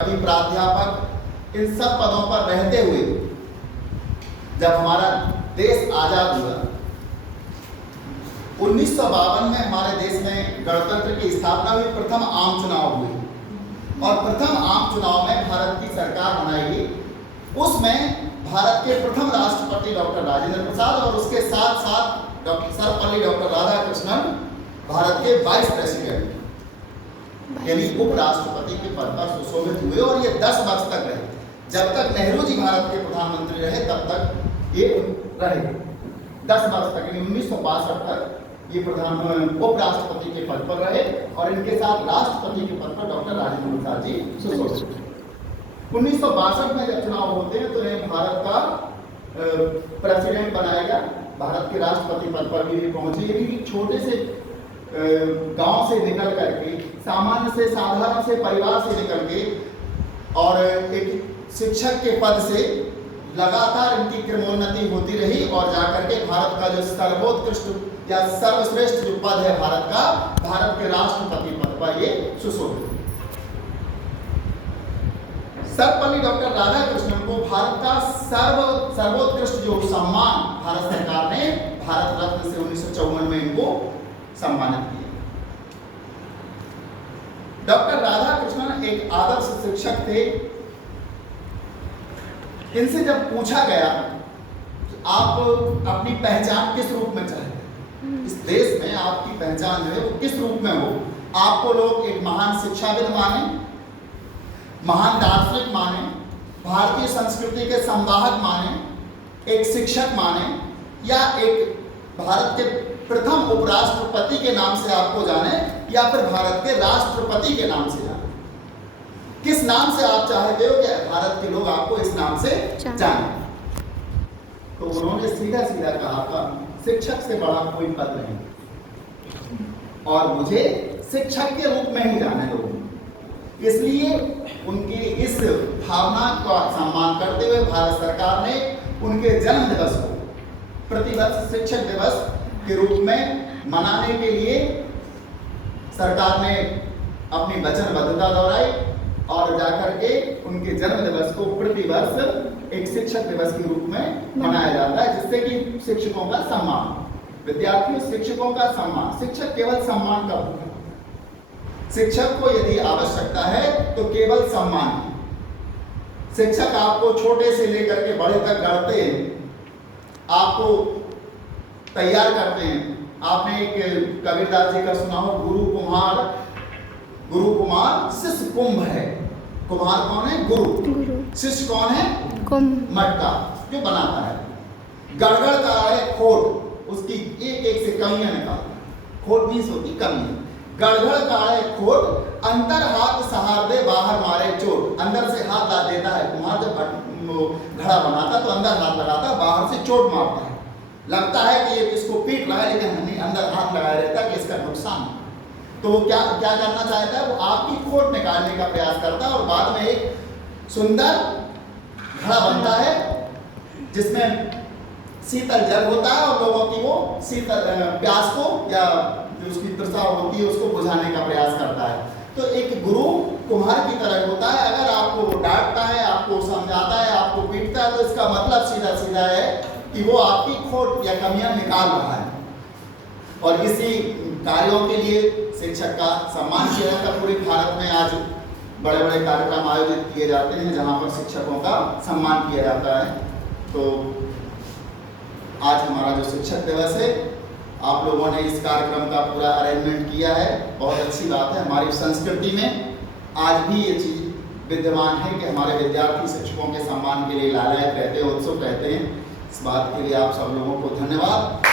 प्राध्यापक इन सब पदों पर रहते हुए जब हमारा देश आजाद हुआ 1952 में हमारे देश में गणतंत्र की स्थापना हुई। प्रथम आम चुनाव हुए और प्रथम आम चुनाव में भारत की सरकार बनाई गई। उसमें भारत के प्रथम राष्ट्रपति डॉक्टर राजेंद्र प्रसाद और उसके साथ साथ सर्वपल्ली डॉक्टर राधाकृष्णन भारत के वाइस प्रेसिडेंट यानी उपराष्ट्रपति के पद पर सुशोभित हुए और ये 10 वर्ष तक रहे। जब तक नेहरू जी भारत के प्रधानमंत्री रहे तब तक ये रहे 10 वर्ष तक, यानी 1962 तक ये उपराष्ट्रपति के पद पर रहे और इनके साथ राष्ट्रपति के पद पर डॉक्टर राजेंद्र प्रसाद जी सुशोभित हुए। 1962 में जब चुनाव होते हैं तो इन्हें भारत का प्रेसिडेंट बनाया गया। भारत के राष्ट्रपति पद पर भी पहुंचे। यानी छोटे से गांव से निकल करके, सामान्य से, साधारण से परिवार से निकल के और एक शिक्षक के पद से लगातार इनकी क्रमोन्नति होती रही और जाकर के भारत का जो सर्वोत्कृष्ट या सर्वश्रेष्ठ जो पद है भारत का, भारत के राष्ट्रपति पद पर ये सुशोभित। सर्वपल्ली डॉक्टर राधाकृष्णन को भारत का सर्वोत्कृष्ट जो सम्मान भारत सरकार ने भारत रत्न से 1954 में इनको सम्मानित किया। डॉक्टर राधाकृष्णन एक आदर्श शिक्षक थे। इनसे जब पूछा गया कि आप अपनी पहचान किस रूप में चाहते हैं, इस देश में आपकी पहचान जो है वो किस रूप में हो, आपको लोग एक महान शिक्षाविद माने, महान दार्शनिक माने, भारतीय संस्कृति के संवाहक माने, एक शिक्षक माने, या एक भारत के प्रथम उपराष्ट्रपति के नाम से आपको जाने, या फिर भारत के राष्ट्रपति के नाम से जाने, किस नाम से आप चाहते हो कि भारत के लोग आपको इस नाम से जाने? तो उन्होंने सीधा सीधा कहा था, शिक्षक से बड़ा कोई पद नहीं और मुझे शिक्षक के रूप में ही जाने दो। इसलिए उनकी इस भावना का सम्मान करते हुए भारत सरकार ने उनके जन्म दिवस को प्रतिवर्ष शिक्षक दिवस के रूप में मनाने के लिए सरकार ने अपनी वचनबद्धता दोहराई और जाकर के उनके जन्म दिवस को प्रतिवर्ष एक शिक्षक दिवस के रूप में मनाया जाता है, जिससे कि शिक्षकों का सम्मान, विद्यार्थियों शिक्षकों का सम्मान। शिक्षक केवल सम्मान का होता है। शिक्षक को यदि आवश्यकता है तो केवल सम्मान की। शिक्षक आपको छोटे से लेकर के बड़े तक गढ़ते हैं, आपको तैयार करते हैं। आपने एक कबीरदास जी का सुना हो, गुरु कुमार शिष्य कुंभ है। कुम्हार कौन है? गुरु। शिष्य कौन है? मटका जो बनाता है। गड़गड़ का है खोट, उसकी एक एक से कमियां निकालता। खोट मीन्स होती कमी। गड़गड़ का है खोट, अंदर हाथ सहार दे बाहर मारे चोट। अंदर से हाथ डाल देता है कुम्हार, जब घड़ा बनाता तो अंदर हाथ लगाता, बाहर से चोट मारता है। लगता है कि ये इसको पीट रहा है, लेकिन अंदर हाथ लगाया रहता है कि इसका नुकसान। तो वो क्या करना चाहता है? वो आपकी खोट निकालने का प्रयास करता है और बाद में एक सुंदर घड़ा बनता है जिसमें शीतल जल होता है और लोगों की वो शीतल प्यास को या जो उसकी तृषा होती है उसको बुझाने का प्रयास करता है। तो एक गुरु कुम्हार की तरह होता है। अगर आपको डांटता है, आपको समझाता है, आपको पीटता है, तो इसका मतलब सीधा सीधा है कि वो आपकी खोट या कमियां निकाल रहा है। और इसी कार्यों के लिए शिक्षक का सम्मान किया जाता है। पूरे भारत में आज बड़े बड़े कार्यक्रम आयोजित किए जाते हैं जहां पर शिक्षकों का सम्मान किया जाता है। तो आज हमारा जो शिक्षक दिवस है, आप लोगों ने इस कार्यक्रम का पूरा अरेंजमेंट किया है, बहुत अच्छी बात है। हमारी संस्कृति में आज भी ये चीज़ विद्यमान है कि हमारे विद्यार्थी शिक्षकों के सम्मान के लिए लालायित रहते हैं, उत्सुक रहते हैं। इस बात के लिए आप सब लोगों को धन्यवाद।